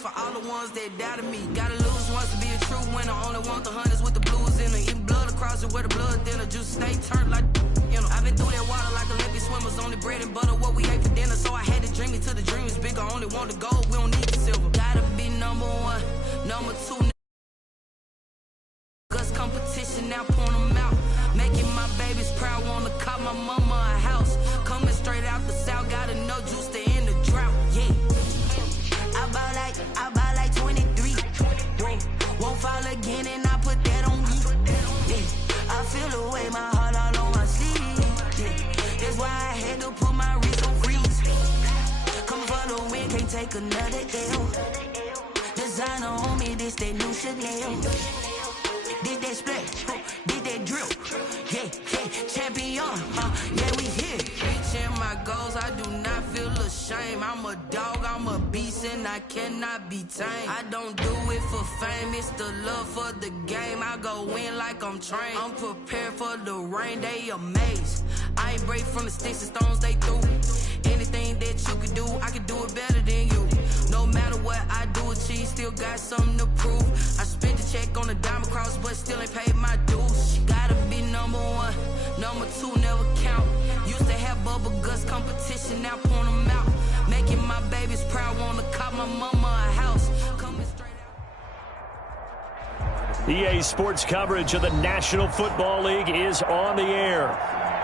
prayers for all the ones that doubted me. Gotta lose once to be a true winner. Only want the hunters with the blues in her. Eating blood across it where the blood thinner. Juice stay turned like, you know. I've been through that water like Olympic swimmers. Only bread and butter what we ate for dinner. So I had to dream it till the dream is bigger. Only want the gold, we don't need the silver. Gotta be number one, number two. Gus competition, now point them out. Making my babies proud, wanna cop my mama a house. Coming straight out the south, gotta know juice to end the drought. Yeah. I buy like 23. Won't fall again and I put that on me. Yeah. I feel the way, my heart all on my sleeve. Yeah. That's why I had to put my wrist on freeze. Come for the win, can't take another L. Designer on me, this that new Chanel. Did that splash, did that drill. Yeah, yeah, champion, yeah, we here. Reaching my goals, I do not feel ashamed. I'm a dog, I'm a beast, and I cannot be tamed. I don't do it for fame, it's the love for the game. I go in like I'm trained. I'm prepared for the rain, they amazed. I ain't break from the sticks and stones they threw. Anything that you could do, I could do it better than you. No matter what I do, achieve, still got something to prove. I spent the check on the diamond cross, but still ain't paid my dues. Gotta be number one, number two never count. Used to have bubble guts competition, now point them out. Making my babies proud, wanna cop my mama a house. Coming straight out. EA Sports coverage of the National Football League is on the air.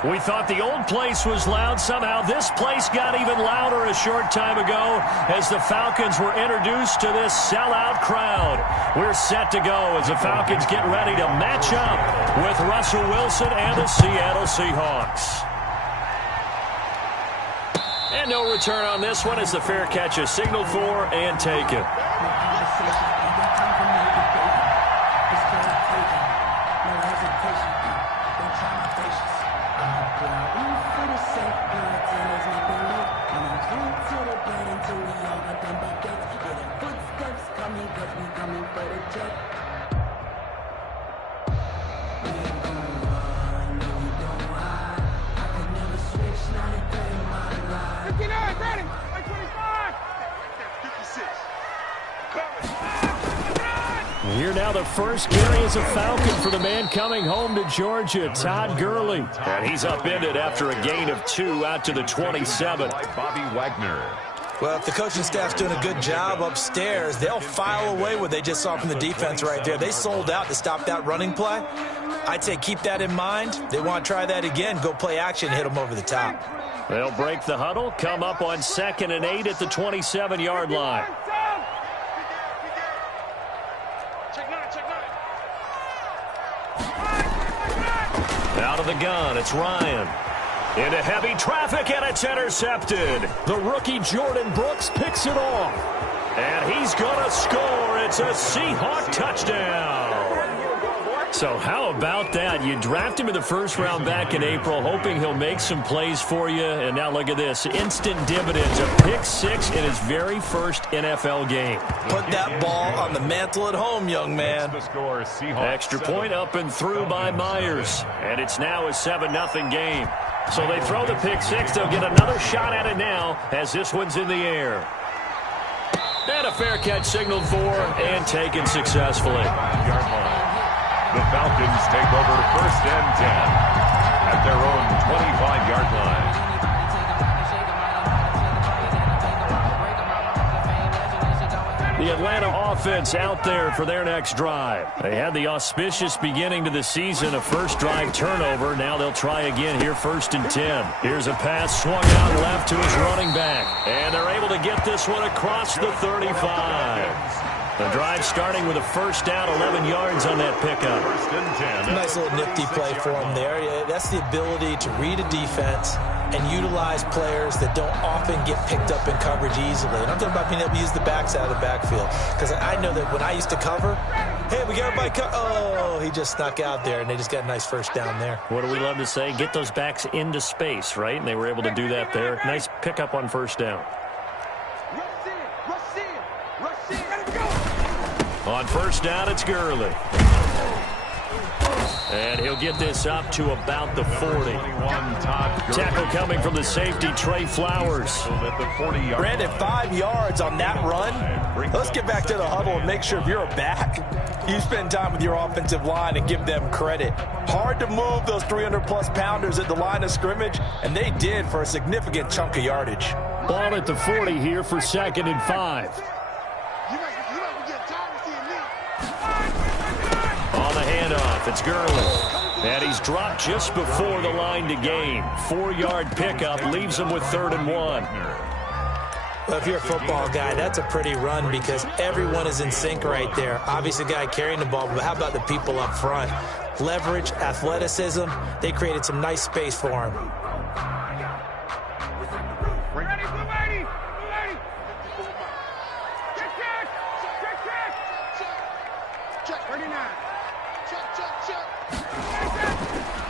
We thought the old place was loud. Somehow this place got even louder a short time ago as the Falcons were introduced to this sellout crowd. We're set to go as the Falcons get ready to match up with Russell Wilson and the Seattle Seahawks. And no return on this one as the fair catch is signaled for and taken. Here now the first carry is a Falcon for the man coming home to Georgia, Todd Gurley. And he's upended after a gain of 2 out to the 27. Bobby Wagner. Well, if the coaching staff's doing a good job upstairs, they'll file away what they just saw from the defense right there. They sold out to stop that running play. I'd say keep that in mind. They want to try that again, go play action, hit them over the top. They'll break the huddle, come up on 2nd and 8 at the 27-yard line. Out of the gun, it's Ryan. Into heavy traffic, and it's intercepted. The rookie Jordan Brooks picks it off. And he's going to score. It's a Seahawk touchdown. So how about that? You draft him in the first round back in April, hoping he'll make some plays for you. And now look at this. Instant dividends. A pick 6 in his very first NFL game. Put that ball on the mantle at home, young man. Extra point up and through by Myers. And it's now a 7-0 game. So they throw the pick 6. They'll get another shot at it now as this one's in the air. And a fair catch signaled for and taken successfully. The Falcons take over 1st and 10 at their own 25-yard line. The Atlanta offense out there for their next drive. They had the auspicious beginning to the season, a first drive turnover. Now they'll try again here 1st and 10. Here's a pass swung out left to his running back. And they're able to get this one across the 35. The drive starting with a first down, 11 yards on that pickup. Nice little nifty play for him there. That's the ability to read a defense and utilize players that don't often get picked up in coverage easily. And I'm talking about being able to use the backs out of the backfield. Because I know that when I used to cover, hey, we got everybody oh, he just snuck out there, and they just got a nice first down there. What do we love to say? Get those backs into space, right? And they were able to do that there. Nice pickup on first down. On first down, it's Gurley. And he'll get this up to about the 40. Tackle coming from the safety, Trey Flowers. Brandon, 5 yards on that run. Let's get back to the huddle and make sure if you're a back, you spend time with your offensive line and give them credit. Hard to move those 300-plus pounders at the line of scrimmage, and they did for a significant chunk of yardage. Ball at the 40 here for 2nd and 5. On the handoff, it's Gurley. And he's dropped just before the line to gain. 4-yard pickup leaves him with 3rd and 1. Well, if you're a football guy, that's a pretty run because everyone is in sync right there. Obviously, the guy carrying the ball, but how about the people up front? Leverage, athleticism, they created some nice space for him.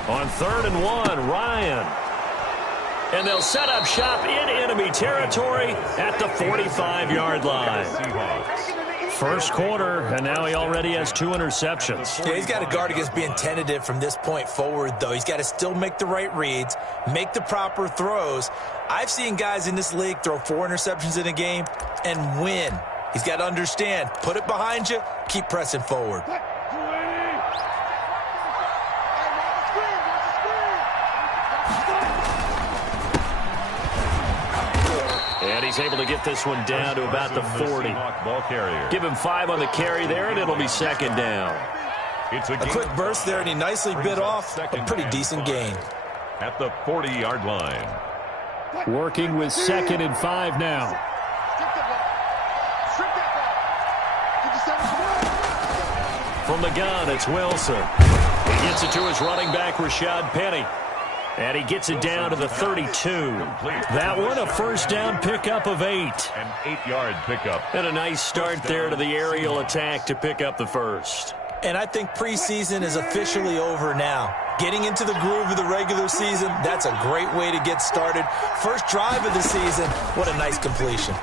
On 3rd and 1, Ryan. And they'll set up shop in enemy territory at the 45-yard line. First quarter, and now he already has 2 interceptions. Yeah, he's got to guard against being tentative from this point forward, though. He's got to still make the right reads, make the proper throws. I've seen guys in this league throw 4 interceptions in a game and win. He's got to understand, put it behind you, keep pressing forward. And he's able to get this one down to about the 40. Give him 5 on the carry there, and it'll be 2nd down. A quick burst there, and he nicely bit off a pretty decent gain. At the 40-yard line. Working with 2nd and 5 now. From the gun, it's Wilson. He gets it to his running back, Rashad Penny. And he gets it down to the 32. That one, a first down pickup of 8. An 8-yard pickup. And a nice start there to the aerial attack to pick up the first. And I think preseason is officially over now. Getting into the groove of the regular season, that's a great way to get started. First drive of the season, what a nice completion.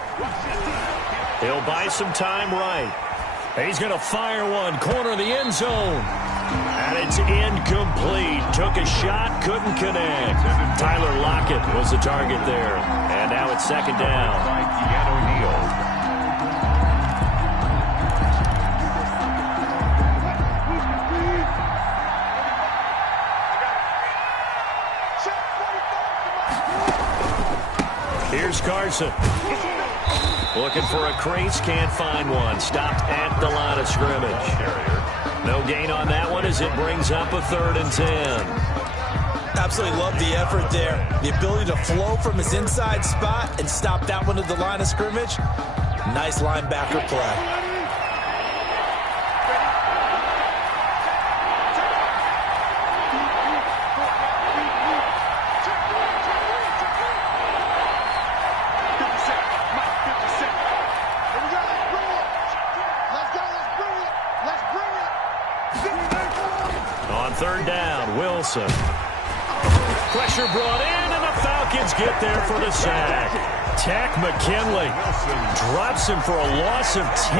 He'll buy some time right. He's going to fire one, corner of the end zone. And it's incomplete. Took a shot, couldn't connect. Tyler Lockett was the target there. And now it's 2nd down. Here's Carson. Looking for a crease, can't find one. Stopped at the line of scrimmage. No gain on that one as it brings up a 3rd and 10. Absolutely love the effort there. The ability to flow from his inside spot and stop that one at the line of scrimmage. Nice linebacker play. Wilson. Pressure brought in, and the Falcons get there for the sack. Tack McKinley drops him for a loss of 10,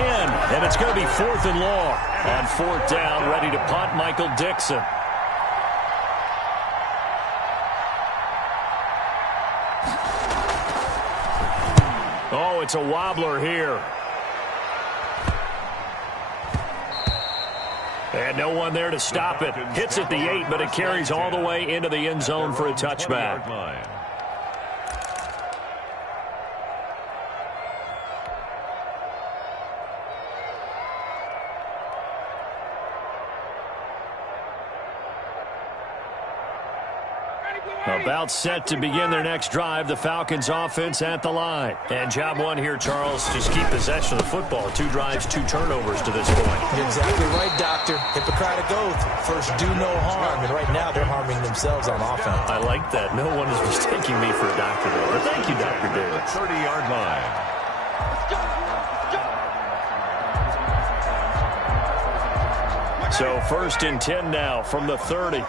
and it's going to be 4th and long. On 4th down, ready to punt, Michael Dixon. Oh, it's a wobbler here. And no one there to stop it. Hits at the 8, but it carries all the way into the end zone for a touchback. About set to begin their next drive, the Falcons offense at the line. And job one here, Charles, just keep possession of the football. 2 drives, 2 turnovers to this point. You're exactly right, Doctor. Hippocratic oath. First, do no harm. And right now, they're harming themselves on offense. I like that. No one is mistaking me for a doctor, though. But thank you, Dr. Davis. 30-yard line. So 1st and 10 now from the 30.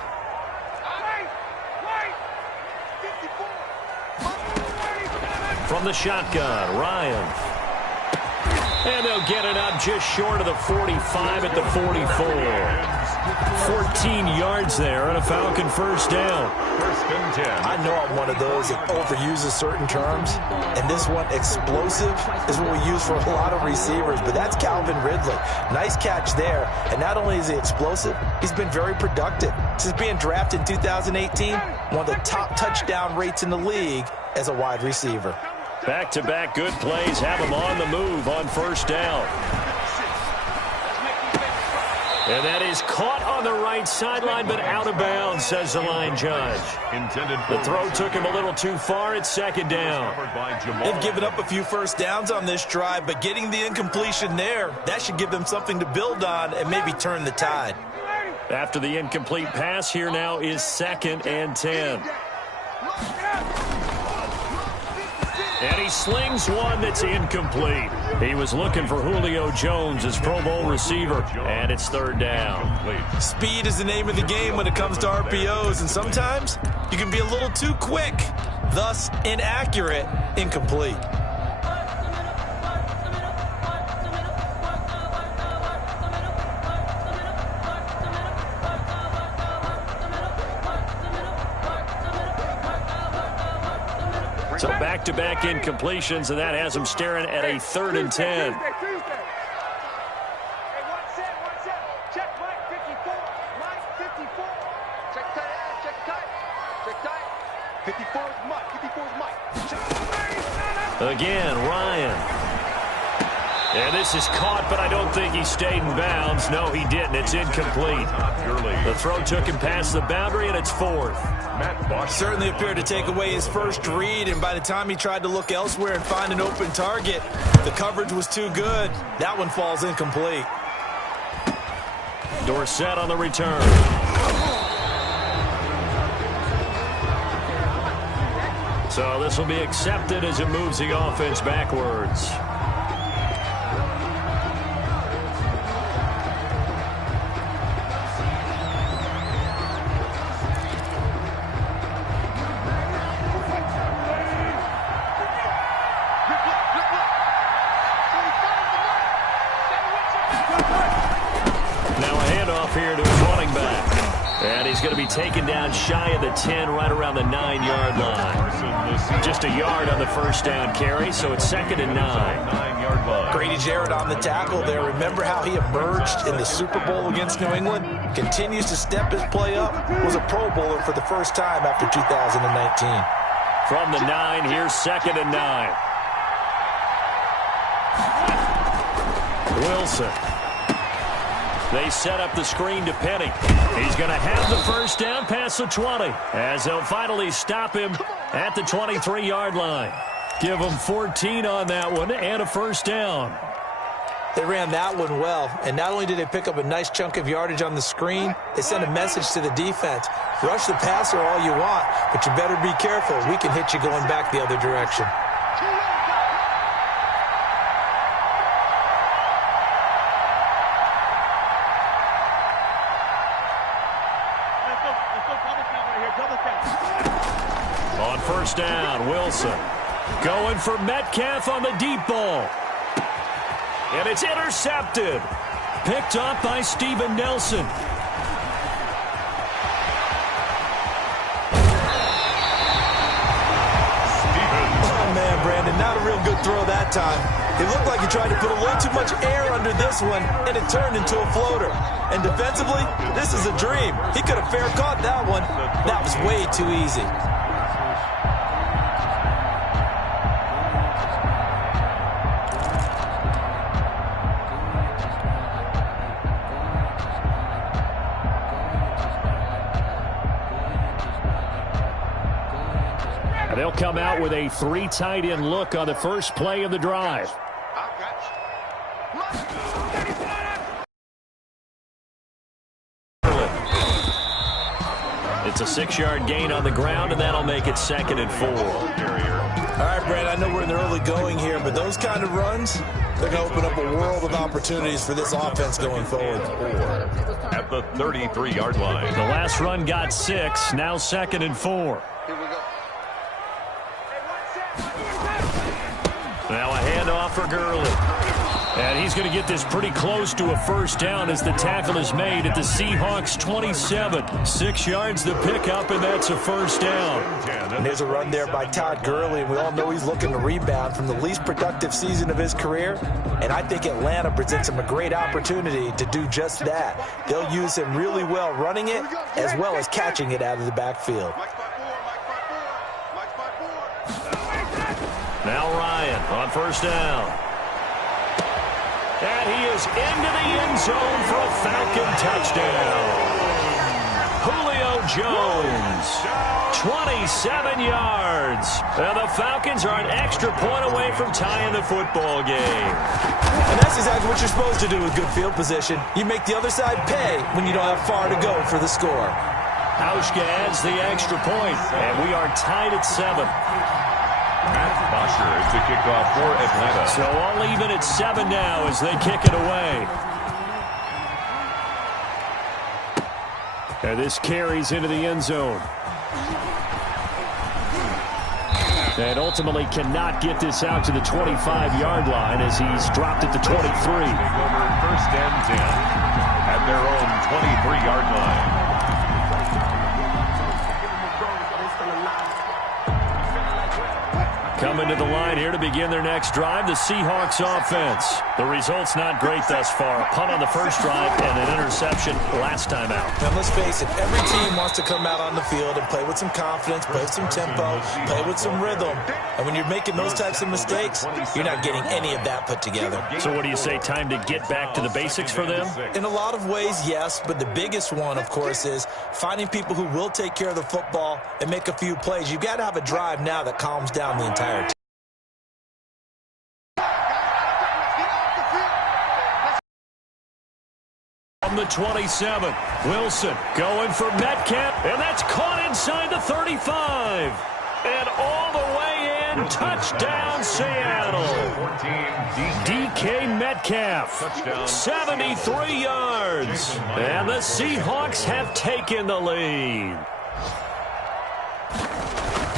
From the shotgun, Ryan. And they'll get it up just short of the 45 at the 44. 14 yards there and a Falcon first down. First and 10. I know I'm one of those that overuses certain terms, and this one, explosive, is what we use for a lot of receivers, but that's Calvin Ridley. Nice catch there, and not only is he explosive, he's been very productive. Since being drafted in 2018, one of the top touchdown rates in the league as a wide receiver. Back-to-back good plays have him on the move on first down. And that is caught on the right sideline, but out of bounds, says the line judge. The throw took him a little too far. It's second down. They've given up a few first downs on this drive, but getting the incompletion there, that should give them something to build on and maybe turn the tide. After the incomplete pass, here now is 2nd and 10. And he slings one that's incomplete. He was looking for Julio Jones, his Pro Bowl receiver, and it's 3rd down. Speed is the name of the game when it comes to RPOs, and sometimes you can be a little too quick, thus inaccurate, incomplete. So back-to-back incompletions, and that has him staring at a 3rd and 10. Again, Ryan. And this is caught, but I don't think he stayed in bounds. No, he didn't. It's incomplete. The throw took him past the boundary, and it's 4th. Certainly appeared to take away his first read, and by the time he tried to look elsewhere and find an open target, the coverage was too good. That one falls incomplete. Dorsett on the return. So this will be accepted as it moves the offense backwards. Here to his running back. And he's going to be taken down shy of the 10, right around the 9-yard line. Just a yard on the first down carry, so it's 2nd and 9. Grady Jarrett on the tackle there. Remember how he emerged in the Super Bowl against New England? Continues to step his play up. Was a Pro Bowler for the first time after 2019. From the 9, here's 2nd and 9. Wilson. They set up the screen to Penny. He's going to have the first down past the 20 as they'll finally stop him at the 23-yard line. Give him 14 on that one and a first down. They ran that one well, and not only did they pick up a nice chunk of yardage on the screen, they sent a message to the defense. Rush the passer all you want, but you better be careful. We can hit you going back the other direction. On first down, Wilson going for Metcalf on the deep ball. And it's intercepted. Picked up by Steven Nelson. Oh, man, Brandon, not a real good throw that time. It looked like he tried to put a little too much air under this one, and it turned into a floater. And defensively, this is a dream. He could have fair caught that one. That was way too easy. They'll come out with a 3 tight end look on the first play of the drive. It's a 6-yard gain on the ground, and that'll make it 2nd and 4. All right, Brad, I know we're in the early going here, but those kind of runs, they're going to open up a world of opportunities for this offense going forward. At the 33-yard line. The last run got 6, now 2nd and 4. Now a handoff for Gurley. And he's going to get this pretty close to a first down as the tackle is made at the Seahawks 27. 6 yards the pickup, and that's a first down. And there's a run there by Todd Gurley, and we all know he's looking to rebound from the least productive season of his career. And I think Atlanta presents him a great opportunity to do just that. They'll use him really well running it as well as catching it out of the backfield. Now Ryan on first down. And he is into the end zone for a Falcon touchdown. Julio Jones, 27 yards. And the Falcons are an extra point away from tying the football game. And that's exactly what you're supposed to do with good field position. You make the other side pay when you don't have far to go for the score. Hauschka adds the extra point, and we are tied at 7. Matt Bosher to kick off for Atlanta. So all even at 7 now as they kick it away. And this carries into the end zone. And ultimately cannot get this out to the 25-yard line as he's dropped at the 23. Take over first and 10 at their own 23-yard line. Coming to the line here to begin their next drive, the Seahawks offense. The result's not great thus far. A punt on the first drive and an interception last time out. And let's face it, every team wants to come out on the field and play with some confidence, play with some tempo, play with some rhythm. And when you're making those types of mistakes, you're not getting any of that put together. So what do you say, time to get back to the basics for them? In a lot of ways, yes, but the biggest one, of course, is finding people who will take care of the football and make a few plays. You've got to have a drive now that calms down the entire team. From the 27, Wilson going for Metcalf, and that's caught inside the 35. And all the way in, touchdown Seattle. DK Metcalf, 73 yards. And the Seahawks have taken the lead.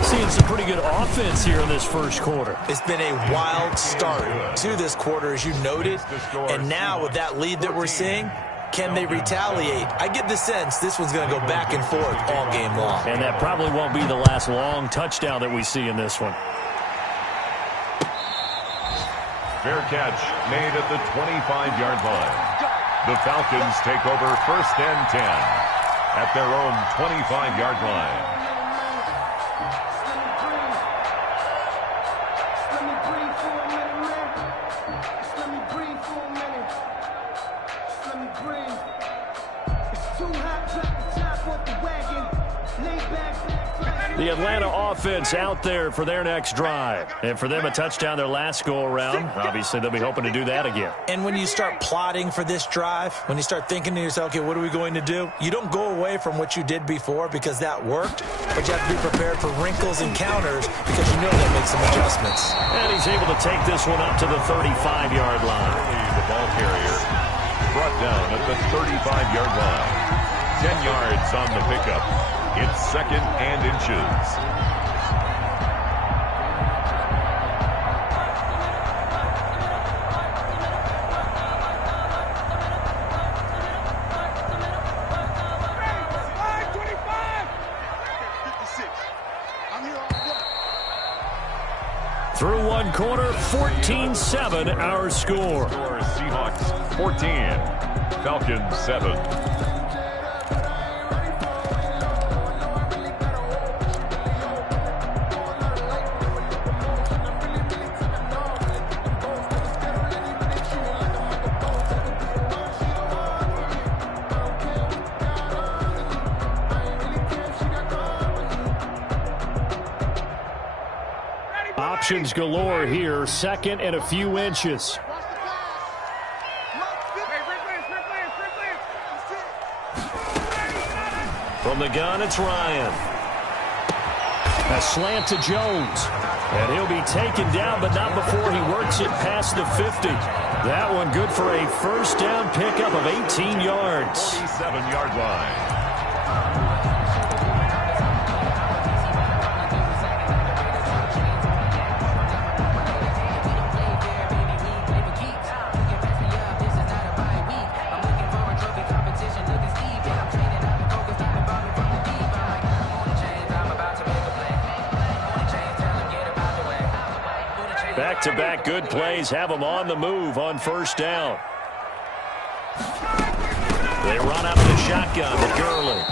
Seeing some pretty good offense here in this first quarter. It's been a wild start to this quarter, as you noted. And now with that lead that we're seeing, can they retaliate? I get the sense this one's going to go back and forth all game long. And that probably won't be the last long touchdown that we see in this one. Fair catch made at the 25-yard line. The Falcons take over first and 10 at their own 25-yard line. The Atlanta offense out there for their next drive. And for them, a touchdown their last go-around. Obviously, they'll be hoping to do that again. And when you start plotting for this drive, when you start thinking to yourself, okay, what are we going to do? You don't go away from what you did before because that worked, but you have to be prepared for wrinkles and counters because you know that makes some adjustments. And he's able to take this one up to the 35-yard line. The ball carrier brought down at the 35-yard line. 10 yards on the pickup. It's second and inches. Through one quarter, 14-7 our score. Seahawks 14, Falcons 7. Options galore here, second and a few inches. From the gun, it's Ryan. A slant to Jones. And he'll be taken down, but not before he works it past the 50. That one good for a first down pickup of 18 yards. 47-yard line. Back-to-back good plays have them on the move on first down. They run out of the shotgun to Gurley.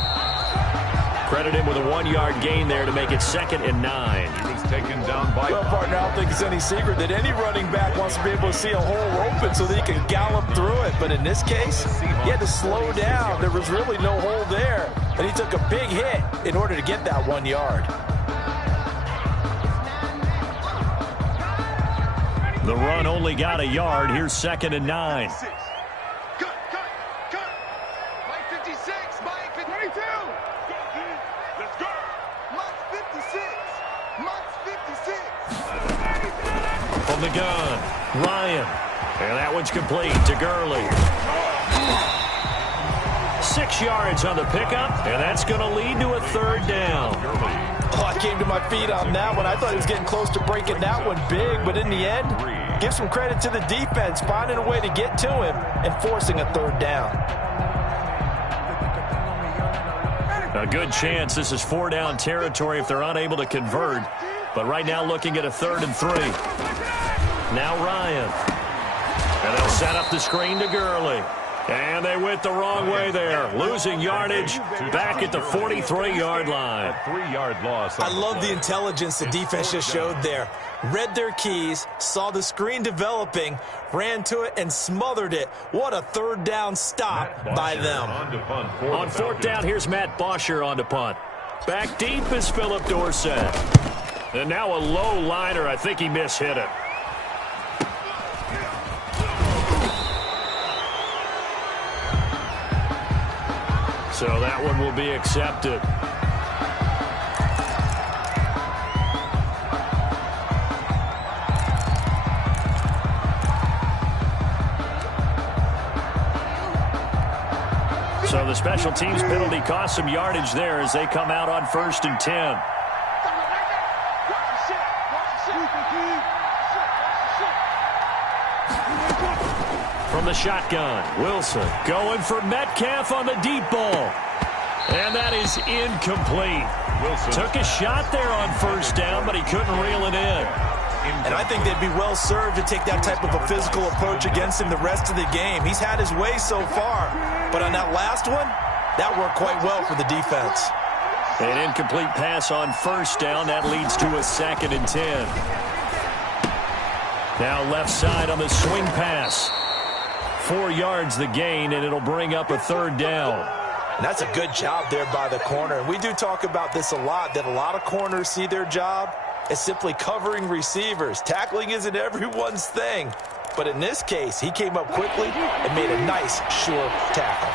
Credit him with a 1-yard gain there to make it 2nd and 9. He was taken down by... Well, partner, I don't think it's any secret that any running back wants to be able to see a hole open so that he can gallop through it. But in this case, he had to slow down. There was really no hole there. And he took a big hit in order to get that 1 yard. The run only got a yard. Here's 2nd and 9. From the gun, Ryan. And that one's complete to Gurley. 6 yards on the pickup, and that's going to lead to a 3rd down. Oh, I came to my feet on that one. I thought he was getting close to breaking that one big, but in the end, give some credit to the defense, finding a way to get to him and forcing a 3rd down. A good chance this is 4-down territory if they're unable to convert. But right now looking at a 3rd and 3. Now Ryan. And they'll set up the screen to Gurley. And they went the wrong way there. Losing yardage back at the 43-yard line. A 3-yard loss. I love the intelligence the defense just showed there. Read their keys, saw the screen developing, ran to it, and smothered it. What a 3rd down stop by them. On 4th down, here's Matt Bosher on to punt. Back deep is Philip Dorsett. And now a low liner. I think he mishit it. So that one will be accepted. So the special teams penalty cost some yardage there as they come out on 1st and 10. From the shotgun, Wilson going for Metcalf on the deep ball. And that is incomplete. Wilson took a shot there on 1st down, but he couldn't reel it in. And I think they'd be well served to take that type of a physical approach against him the rest of the game. He's had his way so far, but on that last one, that worked quite well for the defense. An incomplete pass on 1st down. That leads to a 2nd and 10. Now left side on the swing pass. 4 yards the gain, and it'll bring up a 3rd down. And that's a good job there by the corner. And we do talk about this a lot, that a lot of corners see their job as simply covering receivers. Tackling isn't everyone's thing. But in this case, he came up quickly and made a nice, sure tackle.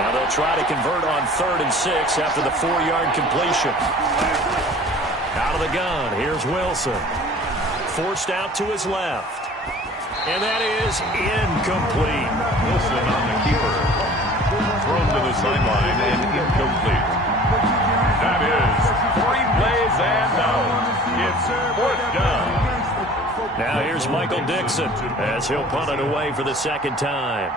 Now they'll try to convert on 3rd and 6 after the 4-yard completion. Out of the gun, here's Wilson. Forced out to his left. And that is incomplete. Wilson on the keeper. Thrown to the sideline and incomplete. That is 3 plays and out. It's 4th down. Now here's Michael Dixon as he'll punt it away for the 2nd time.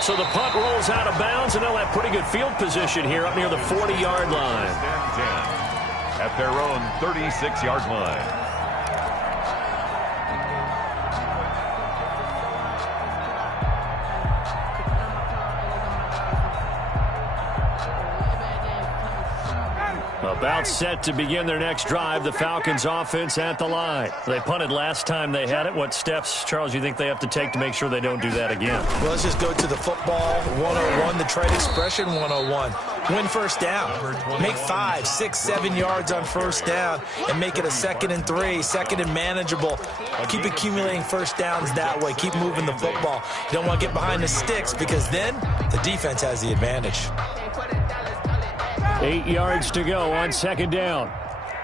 So the punt rolls out of bounds, and they'll have pretty good field position here up near the 40-yard line. At their own 36-yard line. About set to begin their next drive, the Falcons offense at the line. They punted last time they had it. What steps, Charles, you think they have to take to make sure they don't do that again? Well, let's just go to the football 101, the trade expression 101. Win 1st down. Make 5, 6, 7 yards on 1st down and make it a 2nd and 3, 2nd and manageable. Keep accumulating 1st downs that way. Keep moving the football. You don't want to get behind the sticks because then the defense has the advantage. 8 yards to go on 2nd down.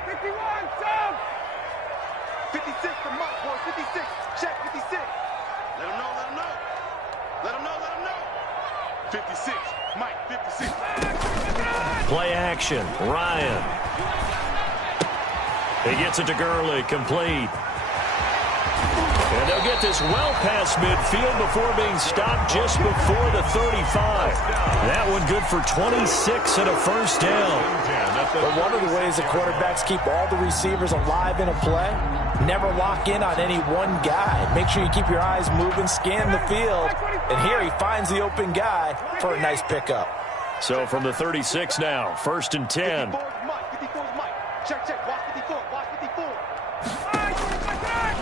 51, down. 56, the mark, boy. 56. Check 56. Let him know, let him know. Let him know, let him know. 56. Mike, 56. Play action. Ryan. He gets it to Gurley. Complete. And they'll get this well past midfield before being stopped just before the 35. That one good for 26 and a first down. But one of the ways the quarterbacks keep all the receivers alive in a play, never lock in on any one guy. Make sure you keep your eyes moving, scan the field. And here he finds the open guy for a nice pickup. So from the 36 now, 1st and 10. 54 is Mike. 54 is Mike. Check, check. Watch 54. Watch 54.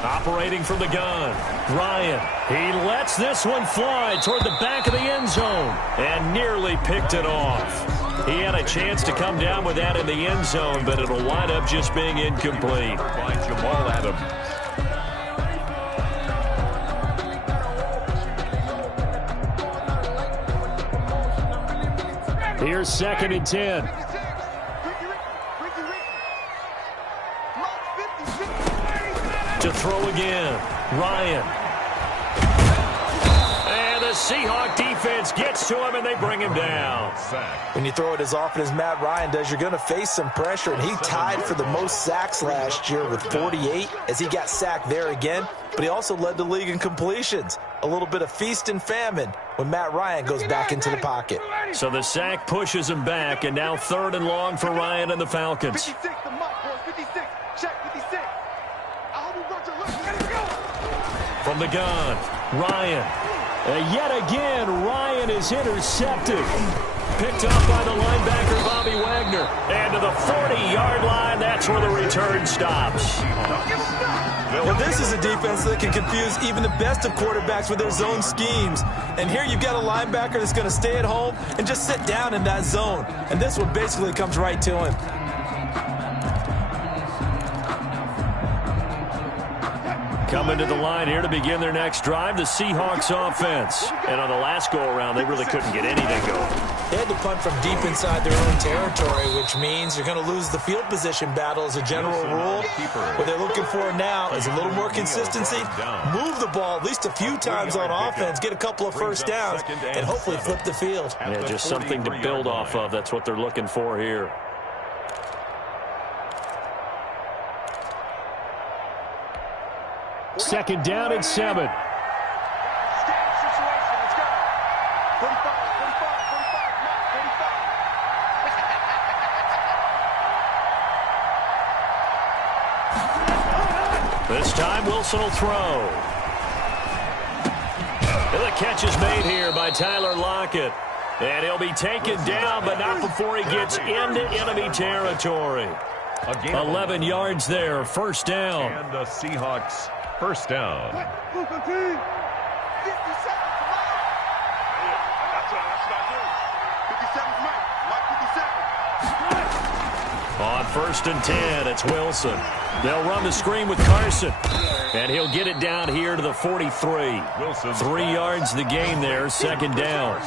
Operating from the gun, Ryan. He lets this one fly toward the back of the end zone and nearly picked it off. He had a chance to come down with that in the end zone, but it'll wind up just being incomplete. By Jamal Adams. Here's 2nd and 10. To throw again, Ryan. And the Seahawk defense gets to him, and they bring him down. When you throw it as often as Matt Ryan does, you're going to face some pressure, and he tied for the most sacks last year with 48 as he got sacked there again, but he also led the league in completions. A little bit of feast and famine when Matt Ryan goes back into the pocket. So the sack pushes him back, and now 3rd and long for Ryan and the Falcons. 56, the Mike, boys. 56. Check, 56. I hope you got your look. Let it go. From the gun, Ryan. Yet again, Ryan is intercepted. Picked up by the linebacker, Bobby Wagner. And to the 40-yard line, that's where the return stops. Well, this is a defense that can confuse even the best of quarterbacks with their zone schemes. And here you've got a linebacker that's going to stay at home and just sit down in that zone. And this one basically comes right to him. Coming to the line here to begin their next drive, the Seahawks offense. And on the last go-around, they really couldn't get anything going. They had to punt from deep inside their own territory, which means you're going to lose the field position battle as a general rule. What they're looking for now is a little more consistency, move the ball at least a few times on offense, get a couple of first downs, and hopefully flip the field. Yeah, just something to build off of. That's what they're looking for here. Second down and 7. Let's go. 45, 45, 45. This time Wilson will throw. And the catch is made here by Tyler Lockett. And he'll be taken down, but not before he gets into enemy territory. 11 yards there, first down. And the Seahawks first down. 57, come on. That's what I do. 57 is Mike. Mike 57. On 1st and 10, it's Wilson. They'll run the screen with Carson. And he'll get it down here to the 43. 3 yards the gain there, second down.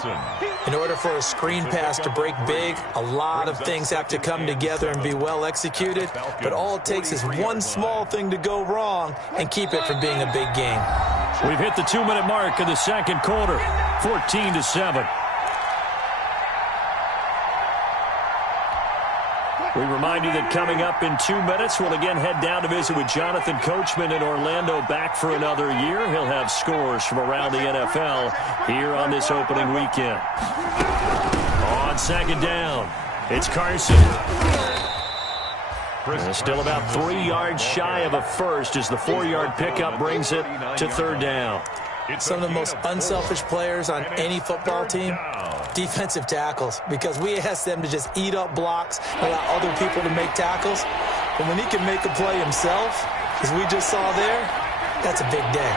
In order for a screen pass to break big, a lot of things have to come together and be well executed. But all it takes is one small thing to go wrong and keep it from being a big game. We've hit the 2-minute mark of the second quarter, 14-7. We remind you that coming up in 2 minutes, we'll again head down to visit with Jonathan Coachman in Orlando, back for another year. He'll have scores from around the NFL here on this opening weekend. On second down, it's Carson. And still about 3 yards shy of a first as the 4-yard pickup brings it to third down. Some of the most unselfish players on any football team, defensive tackles, because we ask them to just eat up blocks, allow other people to make tackles. But when he can make a play himself, as we just saw there, that's a big day.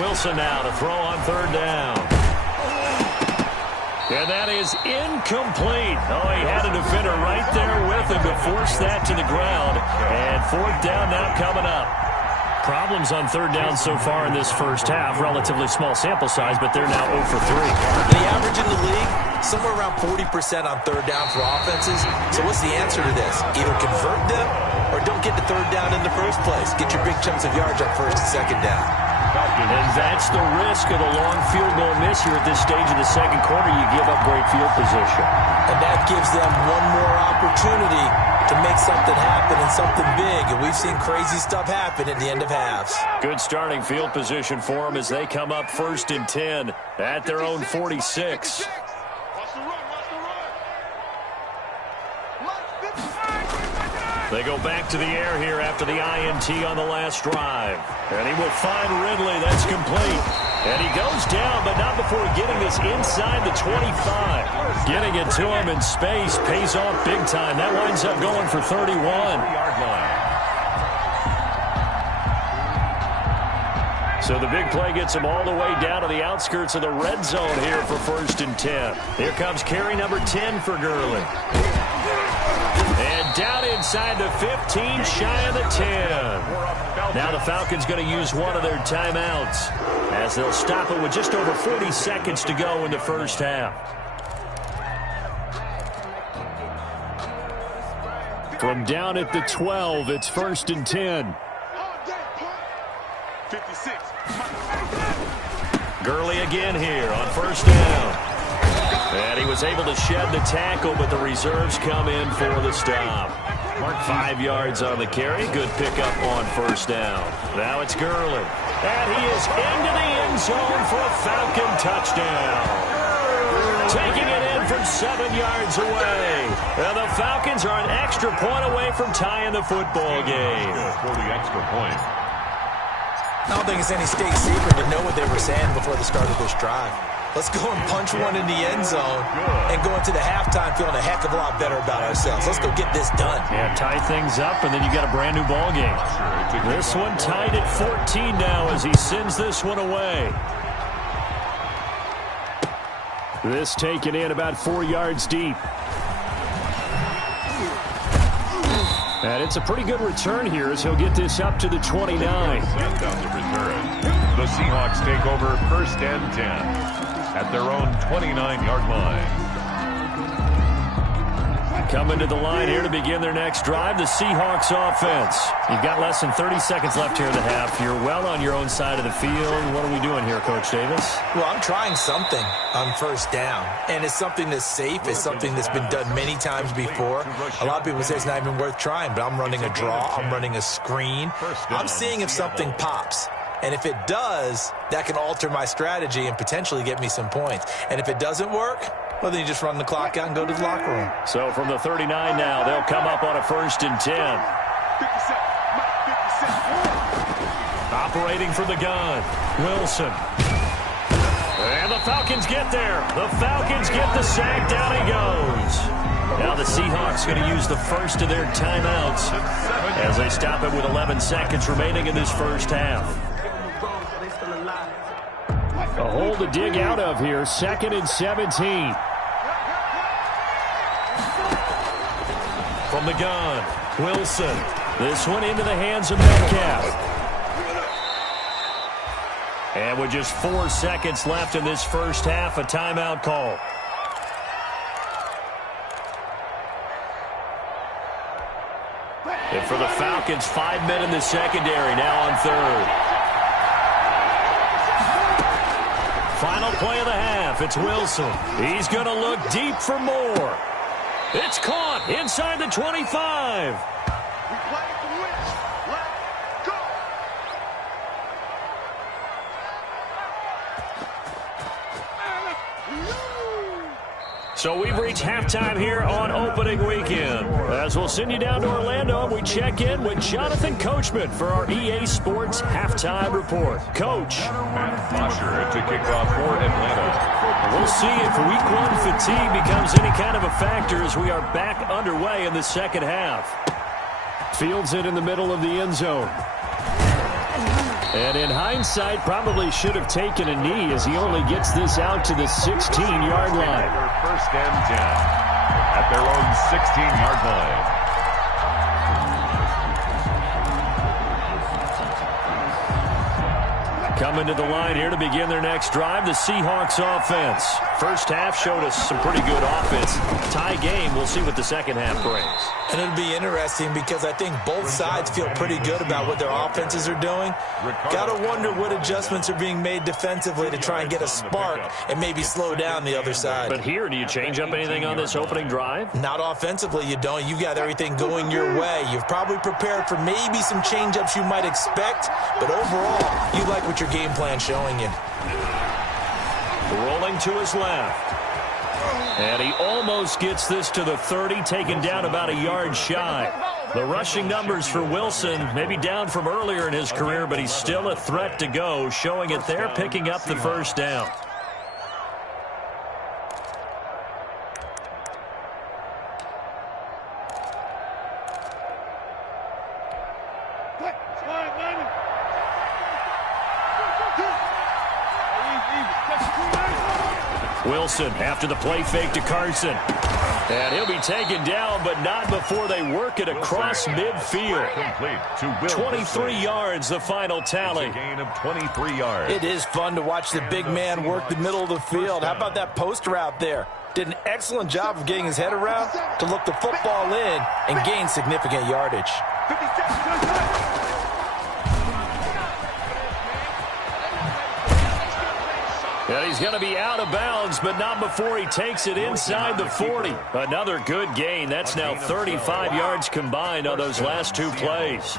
Wilson now to throw on third down. And that is incomplete. Oh, he had a defender right there with him to force that to the ground. And fourth down now coming up. Problems on third down so far in this first half. Relatively small sample size, but they're now 0 for 3. The average in the league, somewhere around 40% on third down for offenses. So what's the answer to this? Either convert them or don't get to third down in the first place. Get your big chunks of yards on first and second down. And that's the risk of the long field goal miss here at this stage of the second quarter. You give up great field position. And that gives them one more opportunity to make something happen and something big, and we've seen crazy stuff happen at the end of halves. Good starting field position for them as they come up 1st and 10 at their own 46. They go back to the air here after the INT on the last drive. And he will find Ridley. That's complete. And he goes down, but not before getting this inside the 25. Getting it to him in space pays off big time. That winds up going for 31. So the big play gets him all the way down to the outskirts of the red zone here for 1st and 10. Here comes carry number 10 for Gurley. And down inside the 15, shy of the 10. Now the Falcons going to use one of their timeouts as they'll stop it with just over 40 seconds to go in the first half. From down at the 12, it's 1st and 10. 56. Gurley again here on 1st down. And he was able to shed the tackle, but the reserves come in for the stop. 5 yards on the carry. Good pickup on 1st down. Now it's Gurley. And he is into the end zone for a Falcon touchdown. Taking it in from 7 yards away. And the Falcons are an extra point away from tying the football game. For the extra point. I don't think it's any state secret to know what they were saying before the start of this drive. Let's go and punch one in the end zone and go into the halftime feeling a heck of a lot better about ourselves. Let's go get this done. Yeah, tie things up, and then you got a brand new ball game. This one tied at 14 now as he sends this one away. This taken in about 4 yards deep. And it's a pretty good return here as he'll get this up to the 29. Sent on the return. The Seahawks take over 1st and 10 at their own 29-yard line. Coming to the line here to begin their next drive, the Seahawks offense. You've got less than 30 seconds left here in the half. You're well on your own side of the field. What are we doing here, Coach Davis? Well, I'm trying something on 1st down, and it's something that's safe. It's something that's been done many times before. A lot of people say it's not even worth trying, but I'm running a draw. I'm running a screen. I'm seeing if something pops. And if it does, that can alter my strategy and potentially get me some points. And if it doesn't work, well, then you just run the clock out and go to the locker room. So from the 39 now, they'll come up on a 1st and 10. 57. Operating from the gun, Wilson. And the Falcons get there. The Falcons get the sack. Down he goes. Now the Seahawks going to use the first of their timeouts as they stop it with 11 seconds remaining in this first half. A hole to dig out of here. 2nd and 17. From the gun, Wilson. This one into the hands of Metcalf. And with just 4 seconds left in this first half, a timeout call. And for the Falcons, 5 men in the secondary now on 3rd. Final play of the half. It's Wilson. He's going to look deep for more. It's caught inside the 25. We play to win. Let's go. So we've reached halftime here on opening weekend. As we'll send you down to Orlando, we check in with Jonathan Coachman for our EA Sports Halftime Report. Coach. Matt Fosher to kick off for Atlanta. We'll see if week 1 fatigue becomes any kind of a factor as we are back underway in the second half. Fields it in the middle of the end zone. And in hindsight, probably should have taken a knee as he only gets this out to the 16-yard line. 1st and 10 at their own 16-yard line. Coming to the line here to begin their next drive, the Seahawks offense. First half showed us some pretty good offense. Tie game, we'll see what the second half brings. And it'll be interesting because I think both sides feel pretty good about what their offenses are doing. Got to wonder what adjustments are being made defensively to try and get a spark and maybe slow down the other side. But here, do you change up anything on this opening drive? Not offensively, you don't. You got everything going your way. You've probably prepared for maybe some change-ups you might expect, but overall, you like what your game plan's showing you. Rolling to his left. And he almost gets this to the 30, taken down about a yard shy. The rushing numbers for Wilson, maybe down from earlier in his career, but he's still a threat to go, showing it there, picking up the first down. Wilson after the play fake to Carson. And he'll be taken down, but not before they work it across midfield. 23 yards, the final tally. It's a gain of 23 yards. It is fun to watch the big man work the middle of the field. How about that post route there? Did an excellent job of getting his head around to look the football in and gain significant yardage. And he's going to be out of bounds, but not before he takes it inside the 40. Another good gain. That's now 35 yards combined on those last two plays.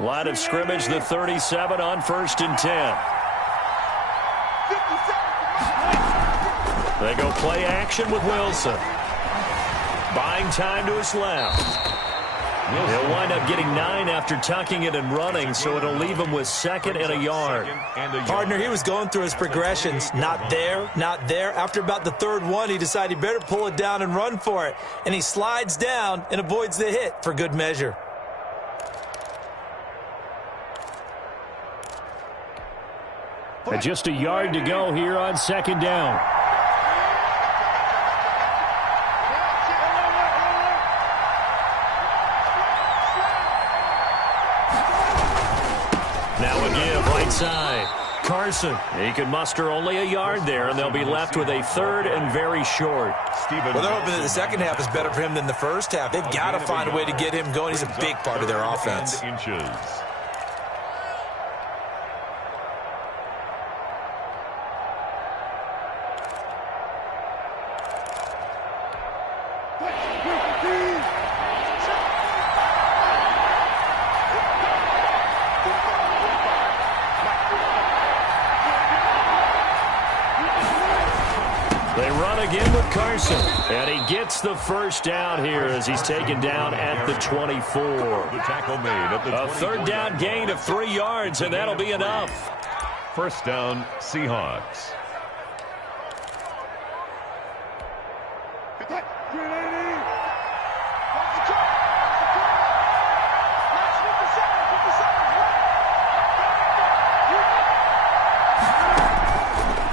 Line of scrimmage, the 37 on 1st and 10. They go play action with Wilson. Buying time to his left. He'll wind up getting 9 after tucking it and running, so it'll leave him with 2nd and a yard. Partner, he was going through his progressions. Not there, not there. After about the 3rd one, he decided he better pull it down and run for it. And he slides down and avoids the hit for good measure. And just a yard to go here on 2nd down. Now a give right side. Carson, he can muster only a yard there, and they'll be left with a 3rd and very short. Well, they're hoping that the second half is better for him than the first half. They've got to find a way to get him going. He's a big part of their offense. They run again with Carson, and he gets the first down here as he's taken down at the 24. The tackle made at the 24. A 3rd down gain of 3 yards, and that'll be enough. 1st down, Seahawks.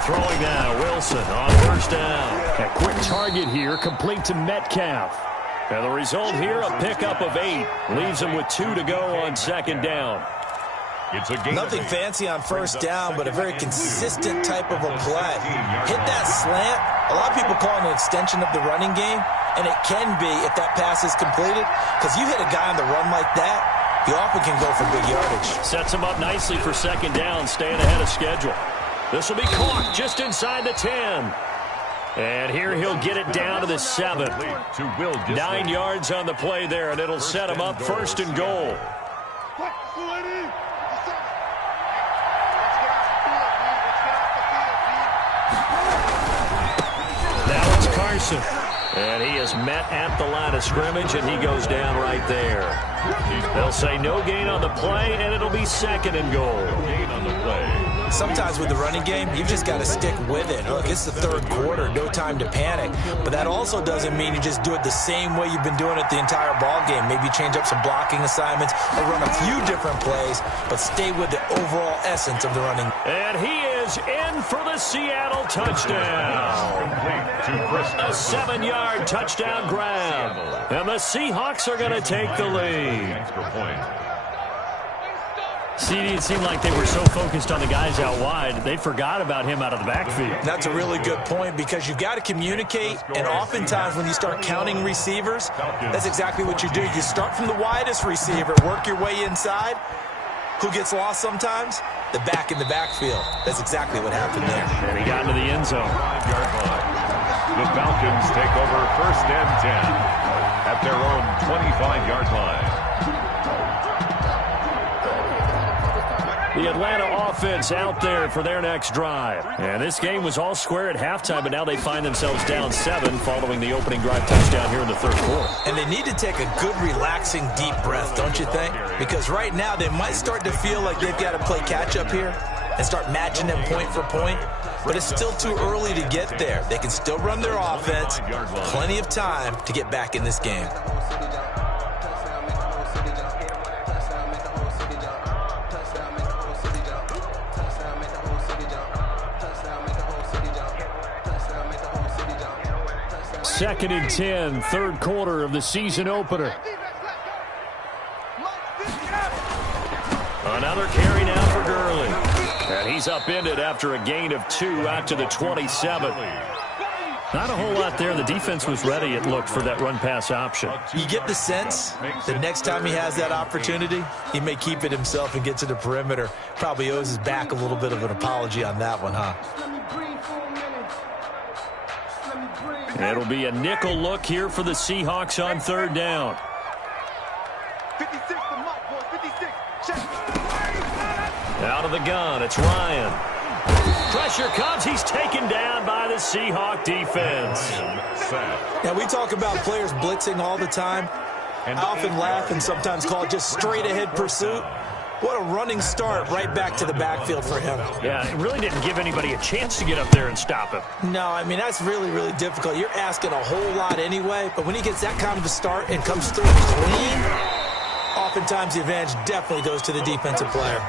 Throwing now, Wilson on 1st down. A quick target here, complete to Metcalf. And the result here, a pickup of 8. Leaves him with 2 to go on 2nd down. It's a gain. Nothing fancy on 1st down, but a very consistent type of a play. Hit that slant. A lot of people call it an extension of the running game, and it can be if that pass is completed, because you hit a guy on the run like that, you often can go for big yardage. Sets him up nicely for 2nd down, staying ahead of schedule. This will be caught just inside the 10. And here he'll get it down to the 7. 9 yards on the play there, and it'll set him up 1st and goal. Now it's Carson. And he is met at the line of scrimmage, and he goes down right there. They'll say no gain on the play, and it'll be 2nd and goal. Gain on the play. Sometimes with the running game, you've just got to stick with it. Look, it's the 3rd quarter, no time to panic. But that also doesn't mean you just do it the same way you've been doing it the entire ball game. Maybe change up some blocking assignments or run a few different plays, but stay with the overall essence of the running. And he is in for the Seattle touchdown. A 7-yard touchdown grab. And the Seahawks are going to take the lead. Extra point. CD, it seemed like they were so focused on the guys out wide, they forgot about him out of the backfield. That's a really good point because you've got to communicate, and oftentimes when you start counting receivers, that's exactly what you do. You start from the widest receiver, work your way inside. Who gets lost sometimes? The back in the backfield. That's exactly what happened there. And he got into the end zone. 5-yard line. The Falcons take over 1st and 10 at their own 25-yard line. The Atlanta offense out there for their next drive. And this game was all square at halftime, but now they find themselves down 7 following the opening drive touchdown here in the 3rd quarter. And they need to take a good, relaxing, deep breath, don't you think? Because right now they might start to feel like they've got to play catch-up here and start matching them point for point. But it's still too early to get there. They can still run their offense. Plenty of time to get back in this game. Second and 10, 3rd quarter of the season opener. Another carry now for Gurley. And he's upended after a gain of 2 out to the 27. Not a whole lot there. The defense was ready, it looked, for that run-pass option. You get the sense that next time he has that opportunity, he may keep it himself and get to the perimeter. Probably owes his back a little bit of an apology on that one, huh? It'll be a nickel look here for the Seahawks on 3rd down. 56 to Mike, boys. 56. Check. Out of the gun, it's Ryan. Pressure comes. He's taken down by the Seahawk defense. Now, we talk about players blitzing all the time. I often laugh and sometimes call it just straight-ahead pursuit. What a running start right back to the backfield for him. Yeah, it really didn't give anybody a chance to get up there and stop him. No, I mean, that's really, really difficult. You're asking a whole lot anyway, but when he gets that kind of a start and comes through clean, oftentimes the advantage definitely goes to the defensive player.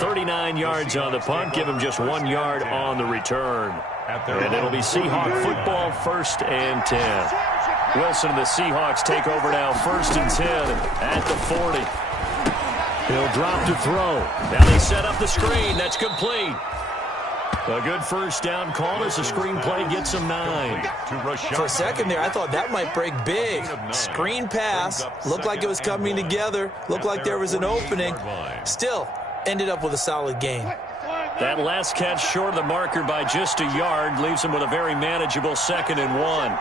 39 yards on the punt, give him just 1 yard on the return. And it'll be Seahawk football 1st and 10. Wilson and the Seahawks take over now 1st and 10 at the 40. He'll drop to throw. Now they set up the screen. That's complete. A good 1st down call as the screen play gets him 9. For a second there, I thought that might break big. Screen pass. Looked like it was coming together. Looked like there was an opening. Still, ended up with a solid gain. That last catch short of the marker by just a yard leaves him with a very manageable 2nd and 1.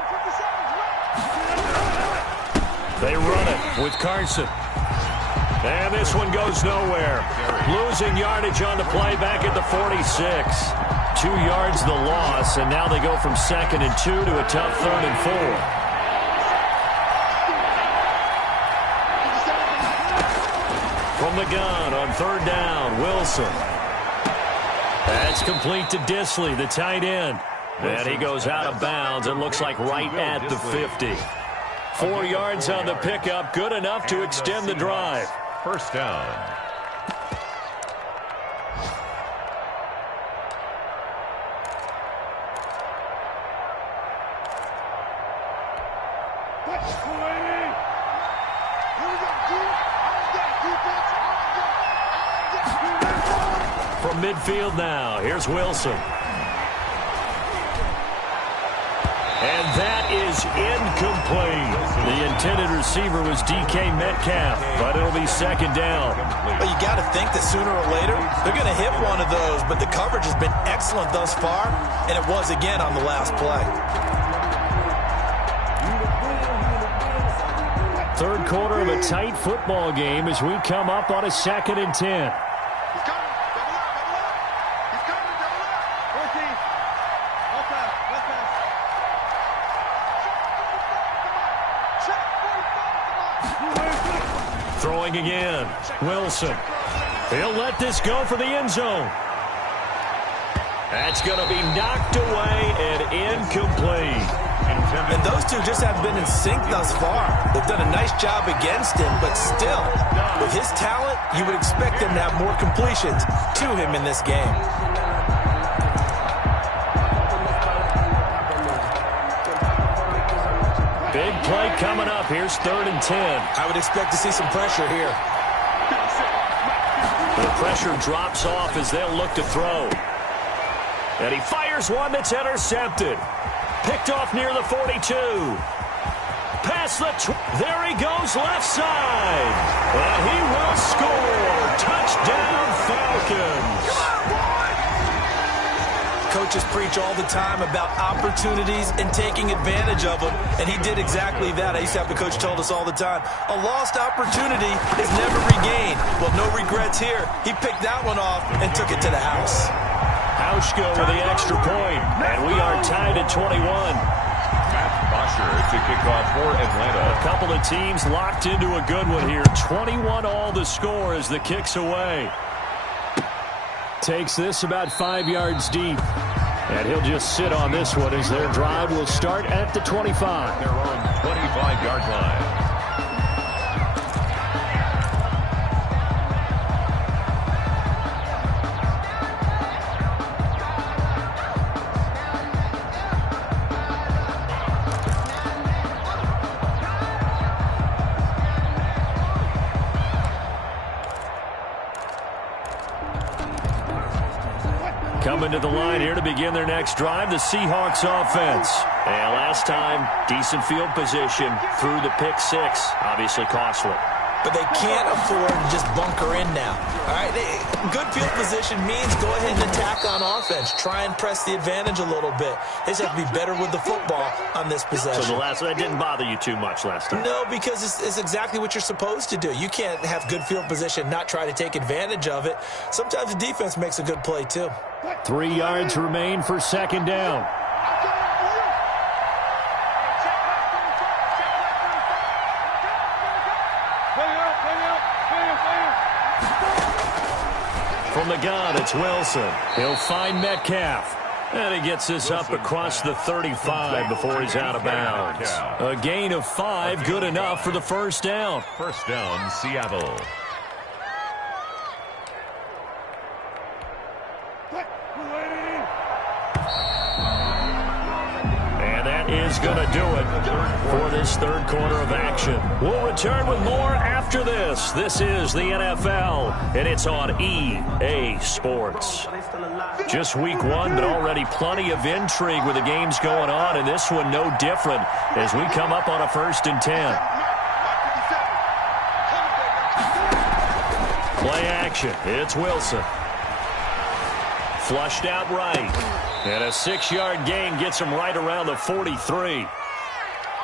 They run it with Carson. And this one goes nowhere. Losing yardage on the play back at the 46. 2 yards the loss, and now they go from 2nd and 2 to a tough 3rd and 4. From the gun on 3rd down, Wilson. That's complete to Disley, the tight end. And he goes out of bounds. It looks like right at the 50. 4 yards on the pickup, good enough to extend the drive. 1st down. From midfield now, here's Wilson. And that is incomplete. The intended receiver was DK Metcalf, but it'll be 2nd down. But you got to think that sooner or later, they're going to hit one of those, but the coverage has been excellent thus far, and it was again on the last play. 3rd quarter of a tight football game as we come up on a 2nd and 10. Throwing again. Wilson. He'll let this go for the end zone. That's going to be knocked away and incomplete. And those two just haven't been in sync thus far. They've done a nice job against him, but still, with his talent, you would expect them to have more completions to him in this game. Big play coming up. Here's 3rd and 10. I would expect to see some pressure here. The pressure drops off as they'll look to throw. And he fires one that's intercepted. Picked off near the 42. Past the there he goes left side. And he will score. Touchdown Falcons. Coaches preach all the time about opportunities and taking advantage of them, and he did exactly that. I used to have the coach told us all the time, a lost opportunity is never regained. Well, no regrets here. He picked that one off and took it to the house. Hauschka with the extra point, and we are tied at 21. Matt Bosher to kick off for Atlanta. A couple of teams locked into a good one here. 21 all the score as the kick's away. Takes this about 5 yards deep. And he'll just sit on this one as their drive will start at the 25. Their own 25-yard line. Coming to the line here to begin their next drive, the Seahawks offense. And last time, decent field position through the pick six. Obviously costly. But they can't afford to just bunker in now. All right, good field position means go ahead and attack on offense. Try and press the advantage a little bit. They just have to be better with the football on this possession. So that didn't bother you too much last time? No, because it's exactly what you're supposed to do. You can't have good field position, not try to take advantage of it. Sometimes the defense makes a good play too. 3 yards remain for 2nd down. From the gun, it's Wilson. He'll find Metcalf. And he gets this up across the 35 before he's out of bounds. A gain of 5, good enough for the 1st down. 1st down, Seattle. And that is going to do it for this 3rd quarter of action. We'll return with more after this. This is the NFL, and it's on EA Sports. Just week 1, but already plenty of intrigue with the games going on, and this one no different as we come up on a 1st and 10. Play action. It's Wilson. Flushed out right. And a 6-yard gain gets him right around the 43.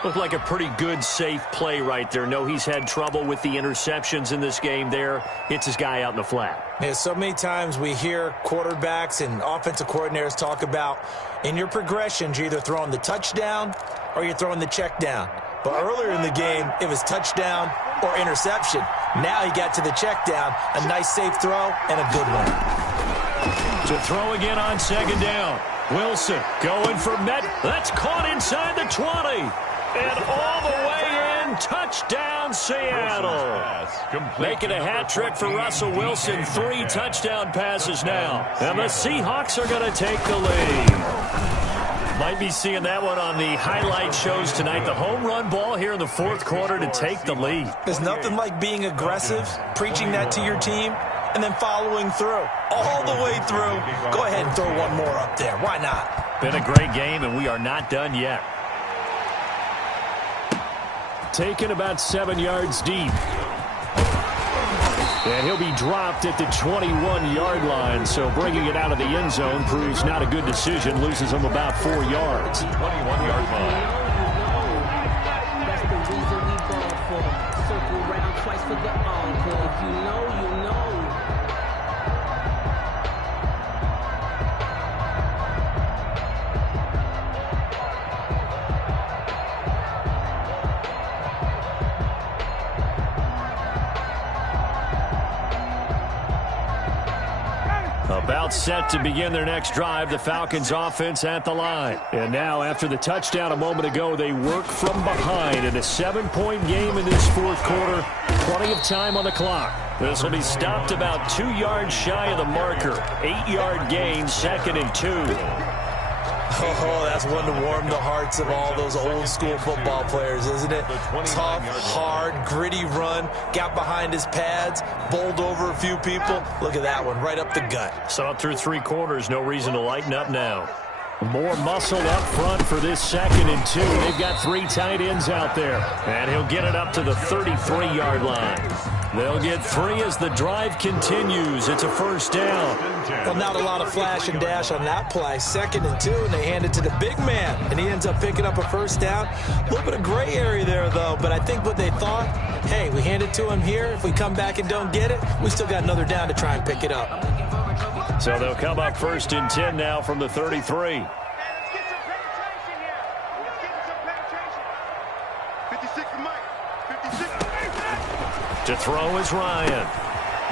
Looked like a pretty good, safe play right there. No, he's had trouble with the interceptions in this game there. Hits his guy out in the flat. Yeah, so many times we hear quarterbacks and offensive coordinators talk about in your progressions, you're either throwing the touchdown or you're throwing the check down. But earlier in the game, it was touchdown or interception. Now he got to the check down, a nice safe throw and a good one. To throw again on 2nd down. Wilson going for Met. That's caught inside the 20. And all the way in. Touchdown, Seattle. Making a hat trick for Russell Wilson. 3 touchdown passes now. And the Seahawks are going to take the lead. Might be seeing that one on the highlight shows tonight. The home run ball here in the 4th quarter to take the lead. There's nothing like being aggressive, preaching that to your team, and then following through. All the way through. Go ahead and throw one more up there. Why not? Been a great game, and we are not done yet. Taken about 7 yards deep. And he'll be dropped at the 21-yard line, so bringing it out of the end zone proves not a good decision. Loses him about 4 yards. 21-yard line. That's the reason we ball for. Circle round twice for the encore. If you know, you know. About set to begin their next drive, the Falcons offense at the line. And now, after the touchdown a moment ago, they work from behind in a 7-point game in this 4th quarter. Plenty of time on the clock. This will be stopped about 2 yards shy of the marker. 8-yard gain, 2nd and 2. Oh, that's one to warm the hearts of all those old school football players, isn't it? Tough, hard, gritty run, got behind his pads, bowled over a few people. Look at that one, right up the gut. Saw it through 3 quarters, no reason to lighten up now. More muscle up front for this 2nd and 2. They've got 3 tight ends out there. And he'll get it up to the 33-yard line. They'll get 3 as the drive continues. It's a 1st down. Well, not a lot of flash and dash on that play. 2nd and 2, and they hand it to the big man. And he ends up picking up a 1st down. A little bit of gray area there, though. But I think what they thought, hey, we hand it to him here. If we come back and don't get it, we still got another down to try and pick it up. So they'll come up 1st and 10 now from the 33. Let's get some penetration here. Let's get some penetration. 56 to Mike. 56. To throw is Ryan.